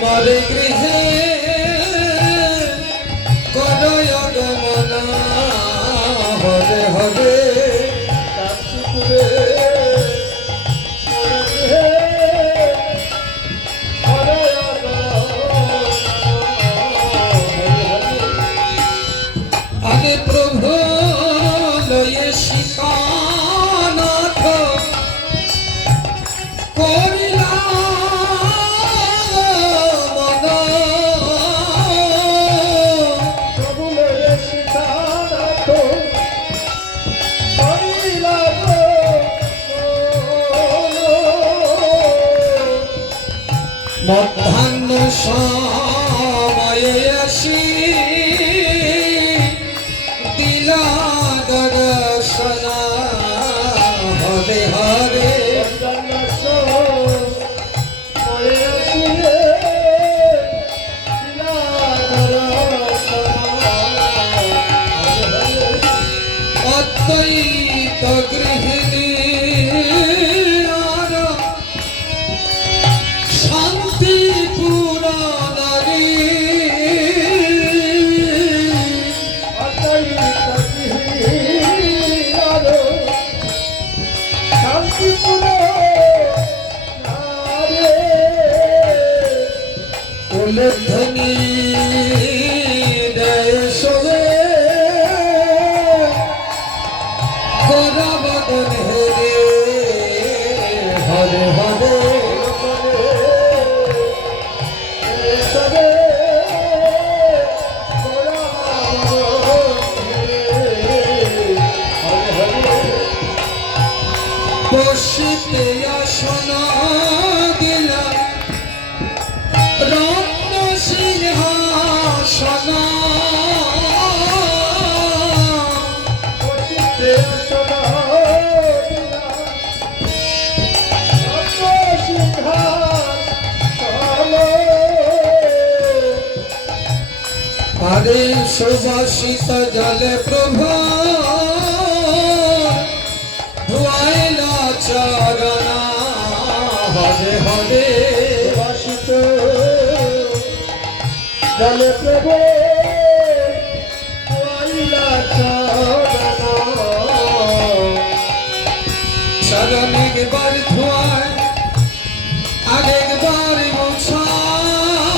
Madre Krishna ti. Hare Hare Hare Hare. শীত জলে প্রভু ধুয়াইল চরণা হরে হরে বাসিত জলে প্রভু চরণ একবার ধোয়ায় আগেকবার মোছায়।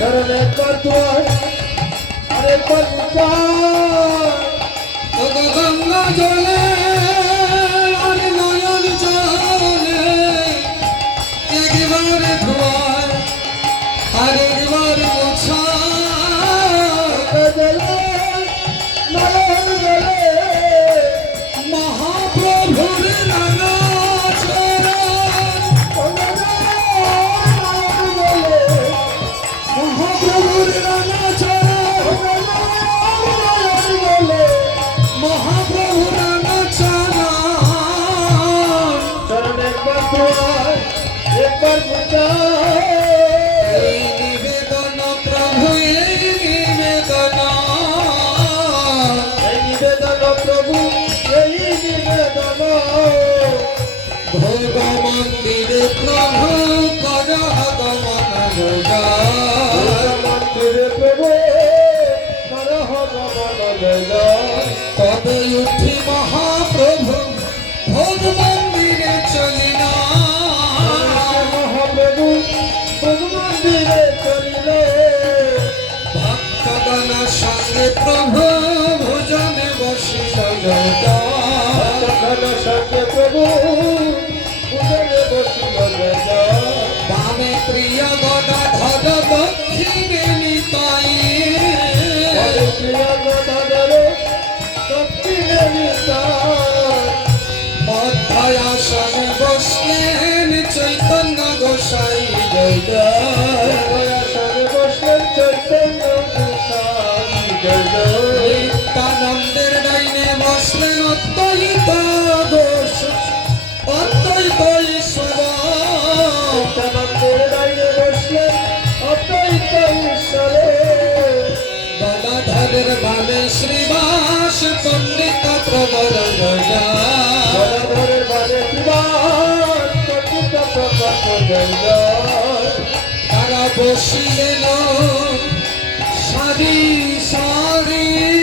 চরণ একবার ধোয়ায় আরেকবার Papa. তোমার সঙ্গে প্রভু ভোজনে বসি তোমার সঙ্গে প্রভু ভোজনে বসি বামে প্রিয় গদা ধর দক্ষিণে নিতাই। প্রিয় গদা ধর দক্ষিণে নিতাই। মধ্যায়াশা শ্রীবাস পণ্ডিত প্রবর তারা বসিলেন সারি সারি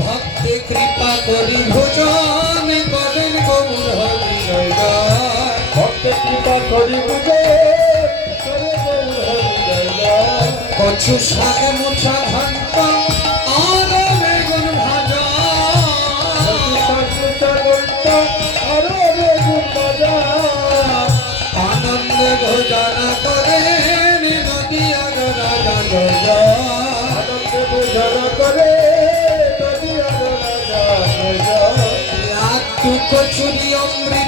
ভক্তি কৃপা করি ভোজন করেন গৌর হরি ভক্ত কৃপা করি বুঝে। শাক মুছা ঘন্ট আর বেগুন ভাজা। আনন্দ ভোজন করেন নদিয়ার রাজা জয় লাট্টু কচুরি অমৃতি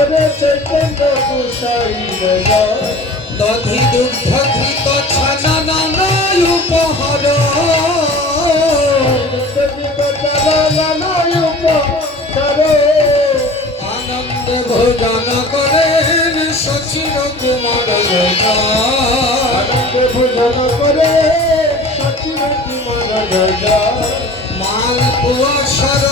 করে চৈতন্য রাজা দধি দুগ্ধ ছানা নানায় উপহার। আনন্দ ভোজন করেন সচিন কুমার গজা ভোজন করে সচিন কুমার মালপুয়া সর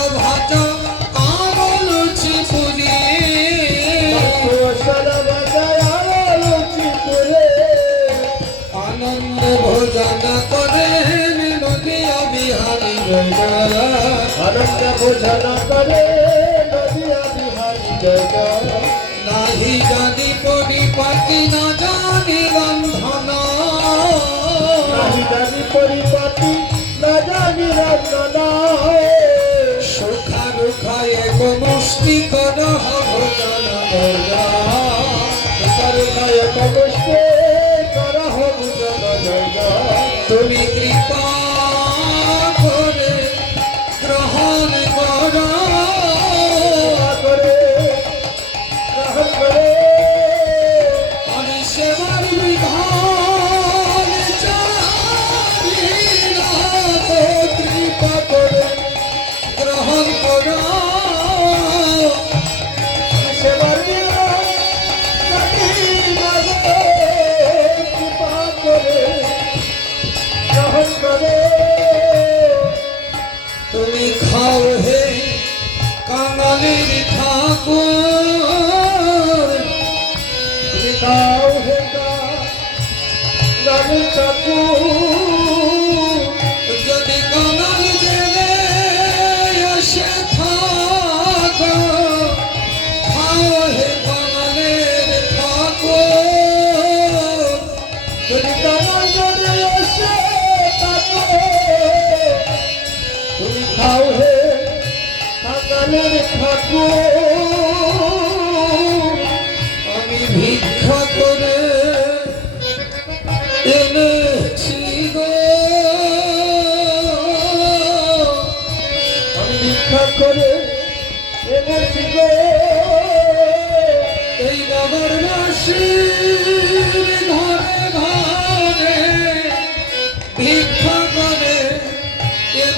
ভোজন করেন নদিয়া বিহারী গজা আনন্দ ভোজন করে নদিয়া বিহারী জয় নাহি জানি পরিপাটি না জানি রন্ধন। নাহি জানি পরিপাটি না জানি রচনা সুখা রুখা এক মুষ্টি কর করুণায় কবস্তে করহ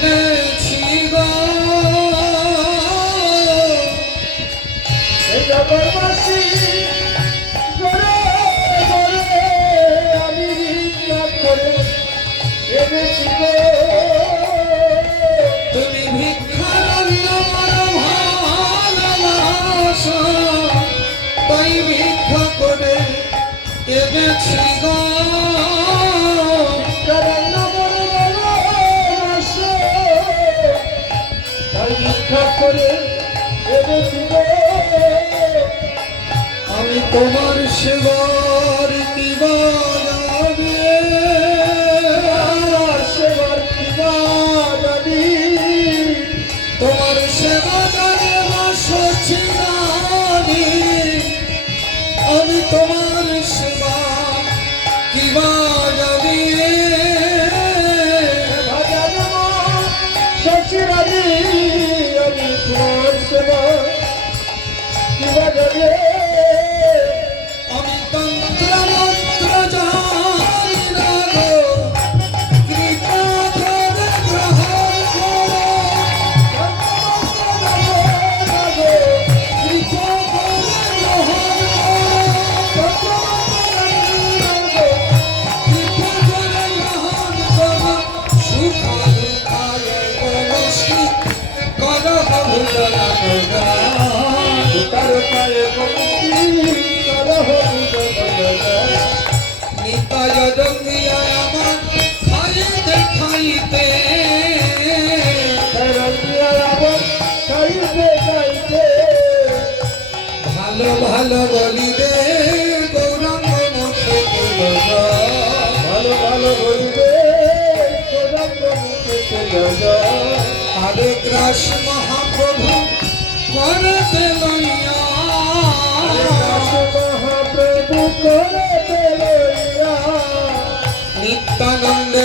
এনেছি গো। তোমার সেবা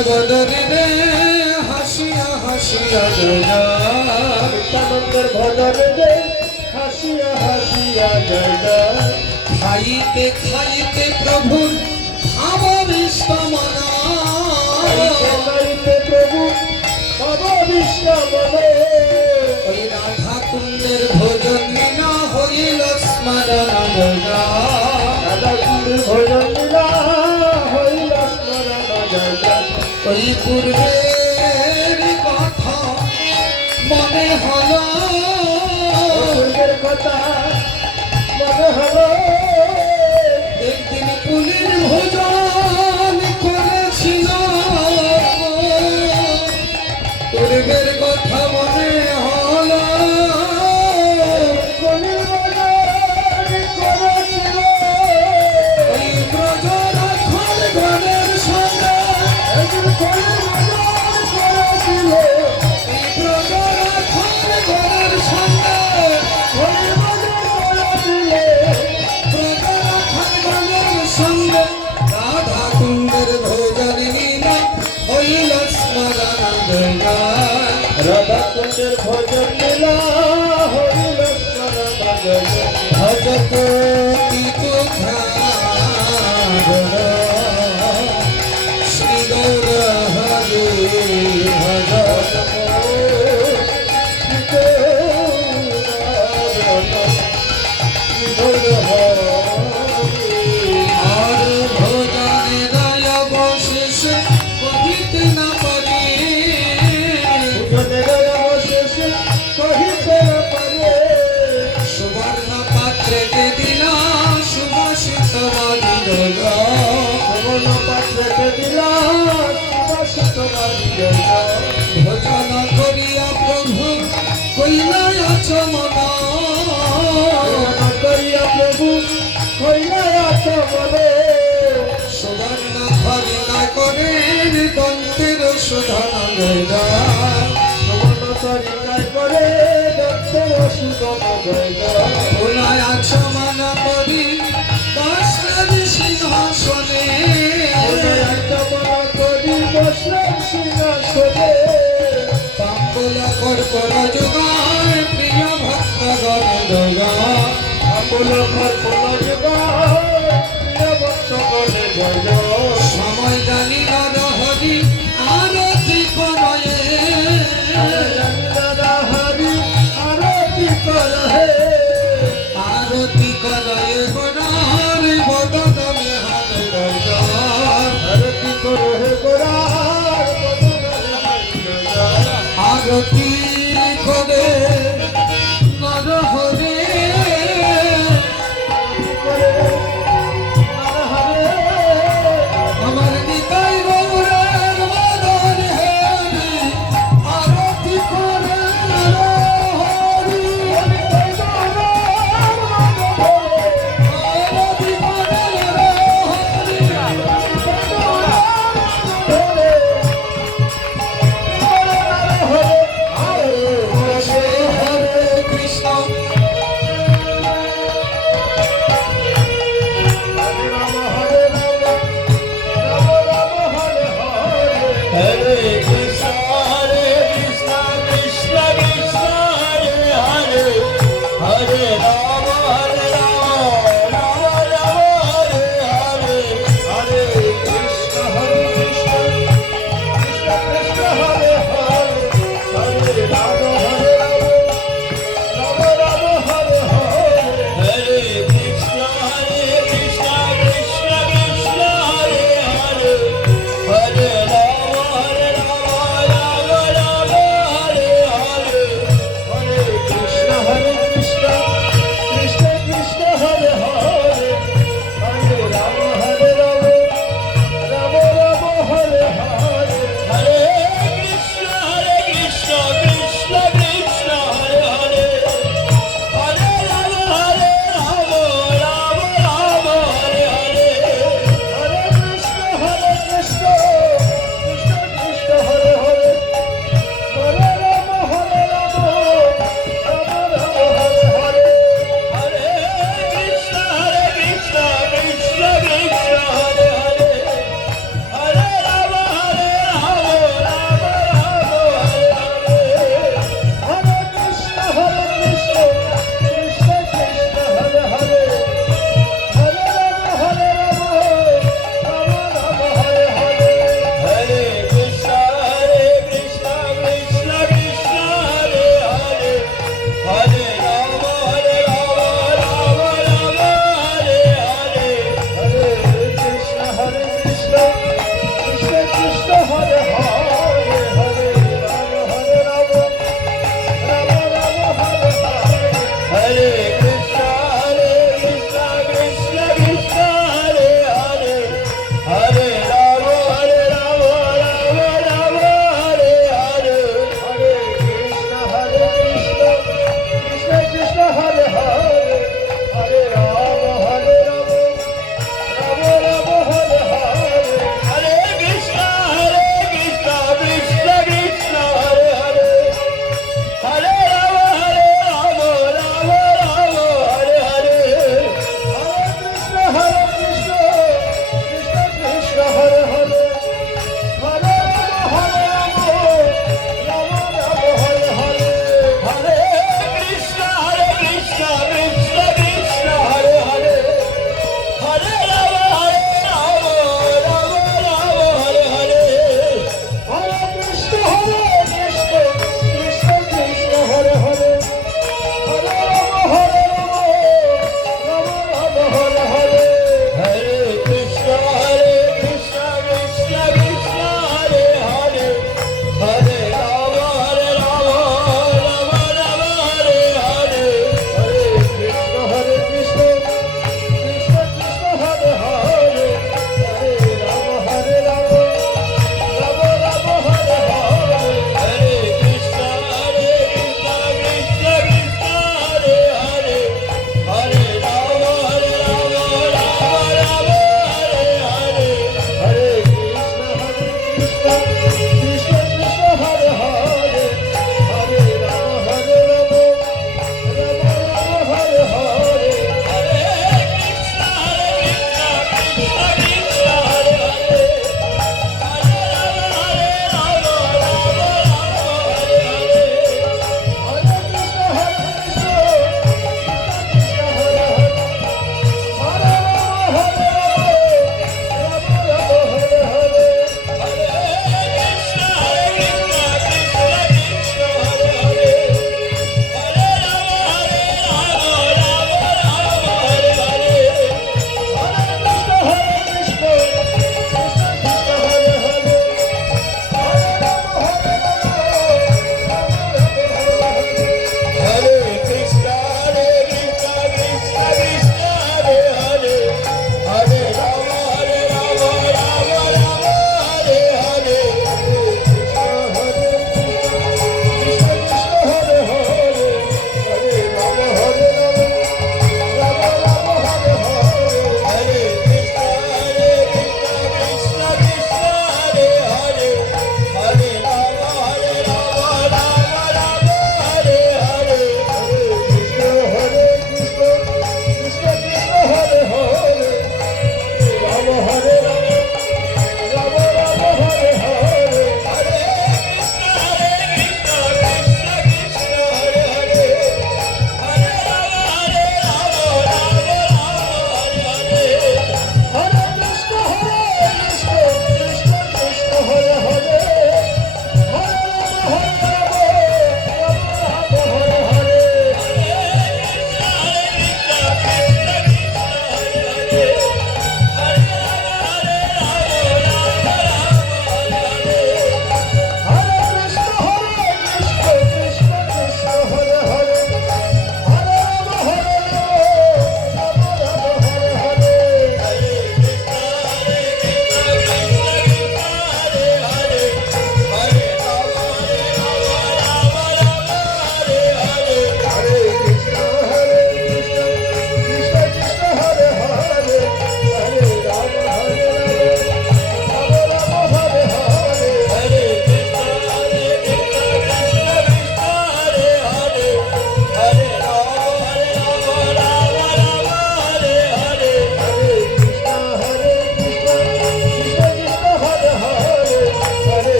বদনে হাসিয়া হাসিয়া জয়গান নিত্যানন্দের বদনে হাসিয়া হাসিয়া জয়গান খাইতে খাইতে প্রভু ভাবরিষ্টমনা খাইতে প্রভু ভাবরিষ্টমনে ওই রাধা কুণ্ডের ভোজন না হইল স্মরণ জয়গান पूर्वे ভজন করিয়া প্রভু কইলাই আচমনা ভজন করিয়া প্রভু হইলা আচমনে সুবর্ণ হরিণা করে দন্তের সুধন সুবর্ণ তরিকায় করে জয় জয় ভোলায় আচমনা যুগায় প্রিয় ভক্ত গণ আমূল কর্পণ